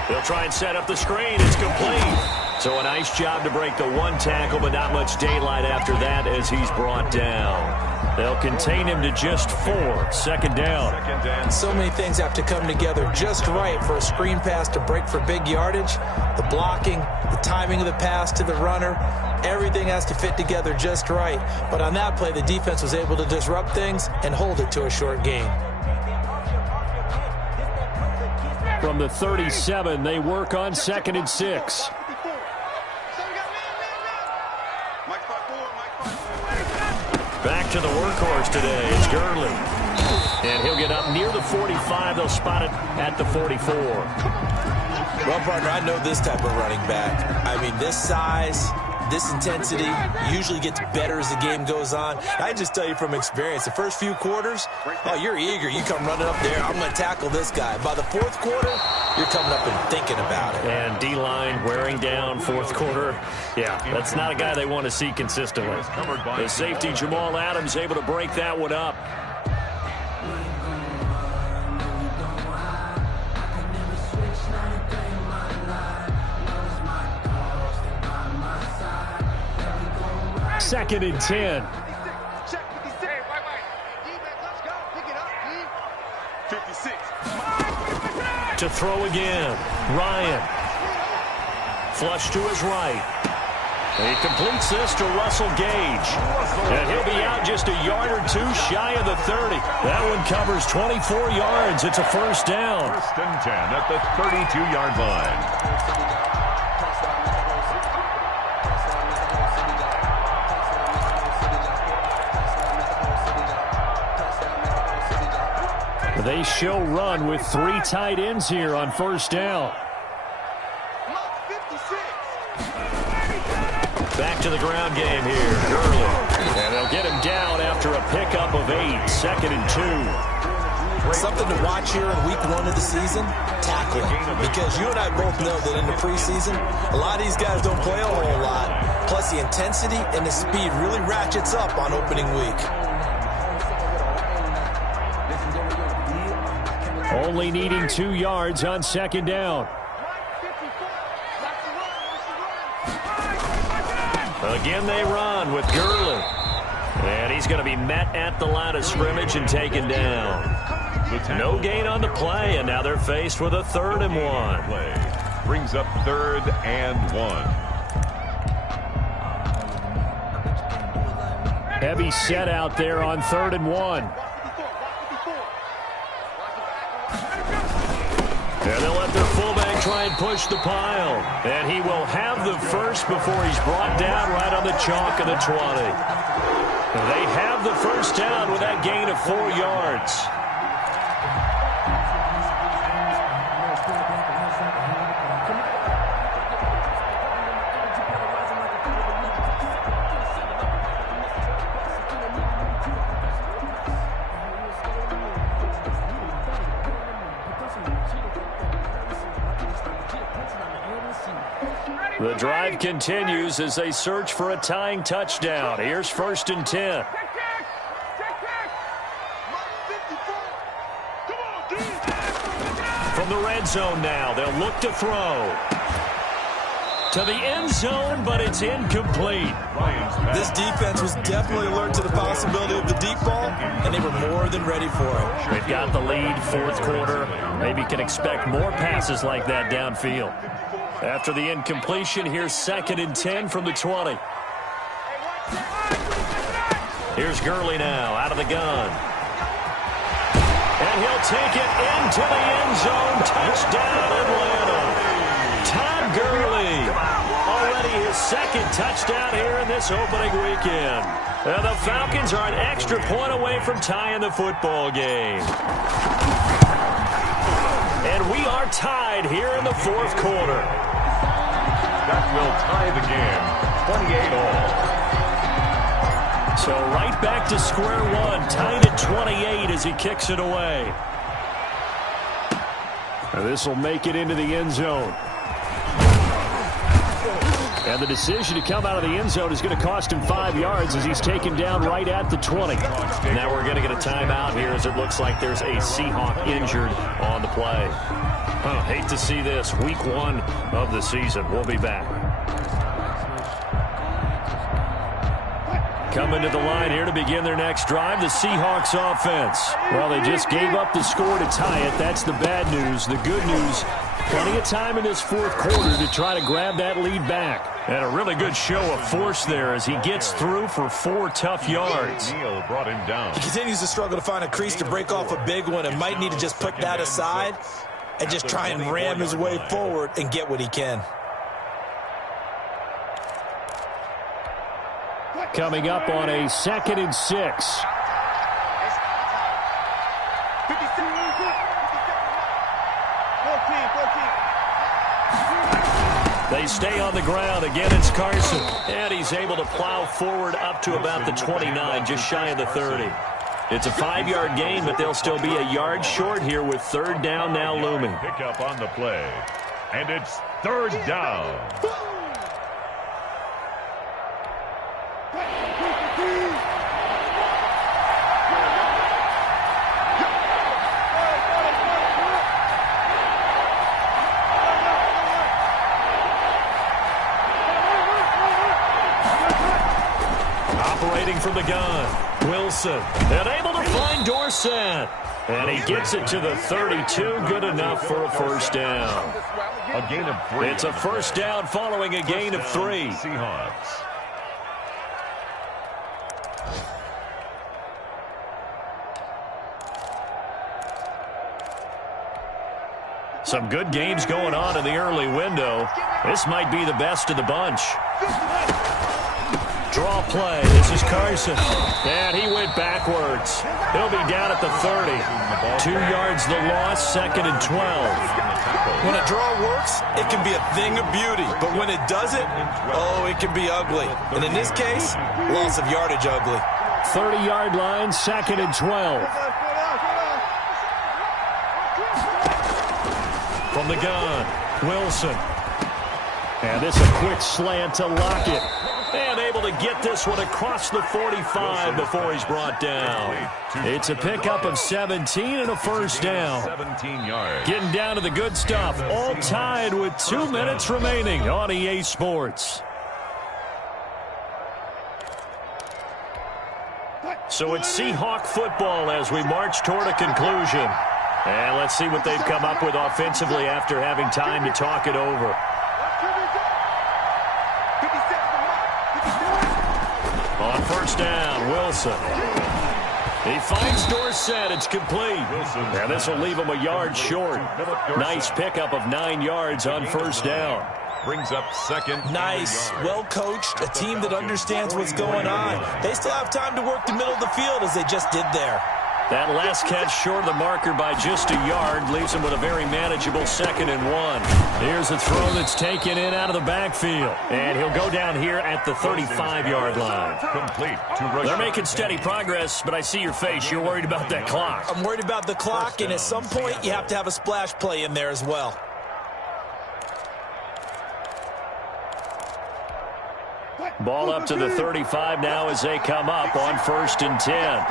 They'll try and set up the screen. It's complete. So a nice job to break the 1 tackle, but not much daylight after that as he's brought down. They'll contain him to just 4. 2nd down. So many things have to come together just right for a screen pass to break for big yardage. The blocking, the timing of the pass to the runner, everything has to fit together just right. But on that play, the defense was able to disrupt things and hold it to a short gain. From the 37, they work on 2nd and 6. Back to the workhorse today. It's Gurley. And he'll get up near the 45. They'll spot it at the 44. Well, partner, I know this type of running back. I mean, this size, this intensity usually gets better as the game goes on. I just tell you from experience, the first few quarters, oh, you're eager. You come running up there, I'm going to tackle this guy. By the 4th quarter, you're coming up and thinking about it. And D-line wearing down 4th quarter. Yeah, that's not a guy they want to see consistently. The safety, Jamal Adams, able to break that one up. Second and 10. Check 56. Let's go. Pick it up, D. 56. To throw again. Ryan. Flush to his right. He completes this to Russell Gage. And he'll be out just a yard or 2 shy of the 30. That one covers 24 yards. It's a 1st down. 1st and 10 at the 32-yard line. They show run with 3 tight ends here on 1st down. Back to the ground game here. Gurley. And they'll get him down after a pickup of 8. 2nd and 2. Something to watch here in week 1 of the season, tackling. Because you and I both know that in the preseason, a lot of these guys don't play a whole lot. Plus the intensity and the speed really ratchets up on opening week. Only needing 2 yards on 2nd down. Again they run with Gurley. And he's going to be met at the line of scrimmage and taken down. No gain on the play, and now they're faced with a 3rd and 1. Brings up 3rd and 1. Heavy set out there on 3rd and 1. And they'll let their fullback try and push the pile. And he will have the first before he's brought down right on the chalk of the 20. They have the 1st down with that gain of 4 yards. The drive continues as they search for a tying touchdown. Here's 1st and 10. From the red zone now, they'll look to throw. To the end zone, but it's incomplete. This defense was definitely alert to the possibility of the deep ball, and they were more than ready for it. They've got the lead, 4th quarter. Maybe can expect more passes like that downfield. After the incompletion, here's 2nd and 10 from the 20. Here's Gurley now out of the gun. And he'll take it into the end zone. Touchdown, Atlanta. Todd Gurley. Already his second touchdown here in this opening weekend. And the Falcons are an extra point away from tying the football game. And we are tied here in the fourth quarter. That will tie the game, 28-all. So right back to square one, tied at 28 as he kicks it away. This will make it into the end zone. And the decision to come out of the end zone is going to cost him 5 yards as he's taken down right at the 20. Now we're going to get a timeout here as it looks like there's a Seahawk injured on the play. Hate to see this. Week 1 of the season. We'll be back. Coming to the line here to begin their next drive, the Seahawks offense. Well, they just gave up the score to tie it. That's the bad news. The good news, plenty of time in this fourth quarter to try to grab that lead back. And a really good show of force there as he gets through for 4 tough yards. Neal brought him down. He continues to struggle to find a crease to break off a big one and might need to just put that aside and just try and ram his way forward and get what he can. Coming up on a 2nd and 6. They stay on the ground. Again, it's Carson. And he's able to plow forward up to about the 29, just shy of the 30. It's a 5-yard gain, but they'll still be a yard short here with 3rd down now looming. Pick up on the play. And it's 3rd down. Operating from the gun, Wilson, and able to find Dorsett. And he gets it to the 32, good enough for a 1st down. A gain of 3. It's a 1st down following a gain of 3. Seahawks. Some good games going on in the early window. This might be the best of the bunch. Draw play. This is Carson. And he went backwards. He'll be down at the 30. 2 yards the loss, 2nd and 12. When a draw works, it can be a thing of beauty. But when it doesn't, oh, it can be ugly. And in this case, loss of yardage ugly. 30-yard line, 2nd and 12. From the gun, Wilson. And this a quick slant to Lockett. And able to get this one across the 45 before he's brought down. It's a pickup of 17 and a 1st down. 17 yards. Getting down to the good stuff. All tied with 2 minutes remaining on EA Sports. So it's Seahawk football as we march toward a conclusion. And let's see what they've come up with offensively after having time to talk it over. On 1st down, Wilson. He finds Dorsett. It's complete. And this will leave him a yard short. Nice pickup of 9 yards on 1st down. Brings up 2nd. Nice, well coached, a team that understands what's going on. They still have time to work the middle of the field as they just did there. That last catch short of the marker by just a yard leaves him with a very manageable 2nd and 1. Here's a throw that's taken in out of the backfield. And he'll go down here at the 35-yard line. Complete to Rashad. They're making steady progress, but I see your face. You're worried about that clock. I'm worried about the clock, and at some point you have to have a splash play in there as well. Ball up to the 35 now as they come up on 1st and 10.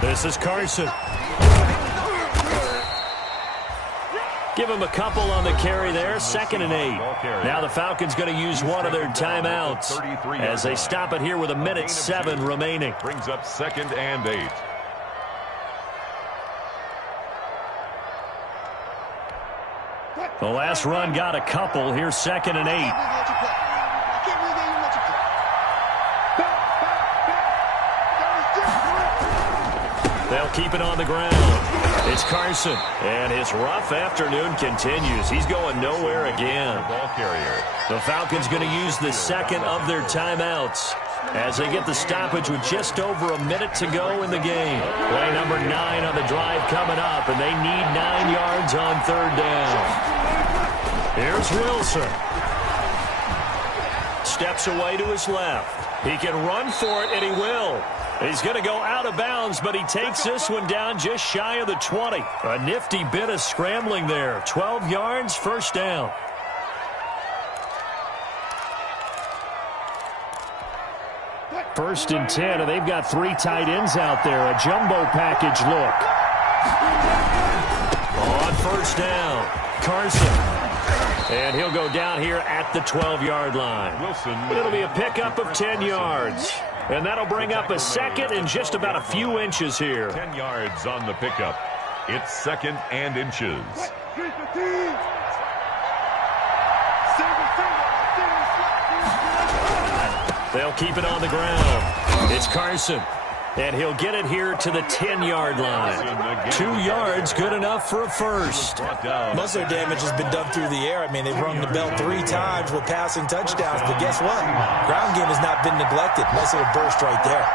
This is Carson. Give him a couple on the carry there. 2nd and 8. Now the Falcons going to use one of their timeouts as they stop it here with 1:07 remaining. Brings up 2nd and 8. The last run got a couple. Here's 2nd and 8. They'll keep it on the ground. It's Carson, and his rough afternoon continues. He's going nowhere again. Ball carrier. The Falcons going to use the second of their timeouts as they get the stoppage with just over a minute to go in the game. Play number 9 on the drive coming up, and they need 9 yards on third down. Here's Wilson. Steps away to his left. He can run for it, and he will. He's going to go out of bounds, but he takes this one down just shy of the 20. A nifty bit of scrambling there. 12 yards, first down. First and 10, and they've got 3 tight ends out there. A jumbo package look. On first down, Carson. And he'll go down here at the 12-yard line. Wilson. It'll be a pickup of 10 yards. And that'll bring up a second and just about a few inches here. 10 yards on the pickup. It's second and inches. They'll keep it on the ground. It's Carson. And he'll get it here to the 10-yard line. 2 yards, good enough for a first. Most of their damage has been done through the air. I mean, they've rung the bell 3 times with passing touchdowns. But guess what? Ground game has not been neglected. Nice little burst right there.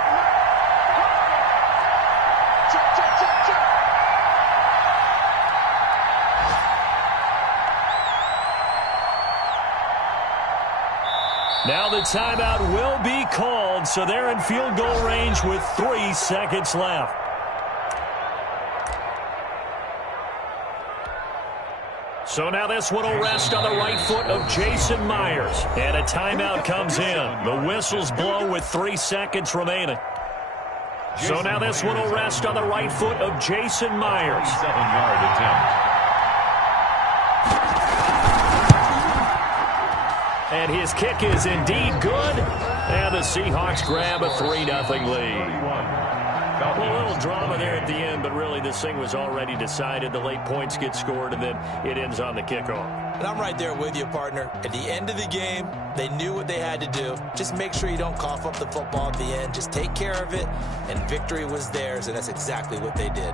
Now the timeout will be called, so they're in field goal range with 3 seconds left. So now this one will rest on the right foot of Jason Myers. And a timeout comes in. The whistles blow with 3 seconds remaining. So now this one will rest on the right foot of Jason Myers. 7-yard attempt. And his kick is indeed good. And the Seahawks grab a 3-0 lead. Well, a little drama there at the end, but really this thing was already decided. The late points get scored, and then it ends on the kickoff. And I'm right there with you, partner. At the end of the game, they knew what they had to do. Just make sure you don't cough up the football at the end. Just take care of it, and victory was theirs, and that's exactly what they did.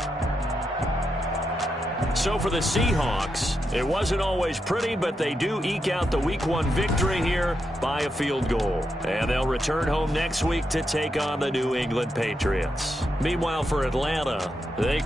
So for the Seahawks, it wasn't always pretty, but they do eke out the Week 1 victory here by a field goal. And they'll return home next week to take on the New England Patriots. Meanwhile, for Atlanta, they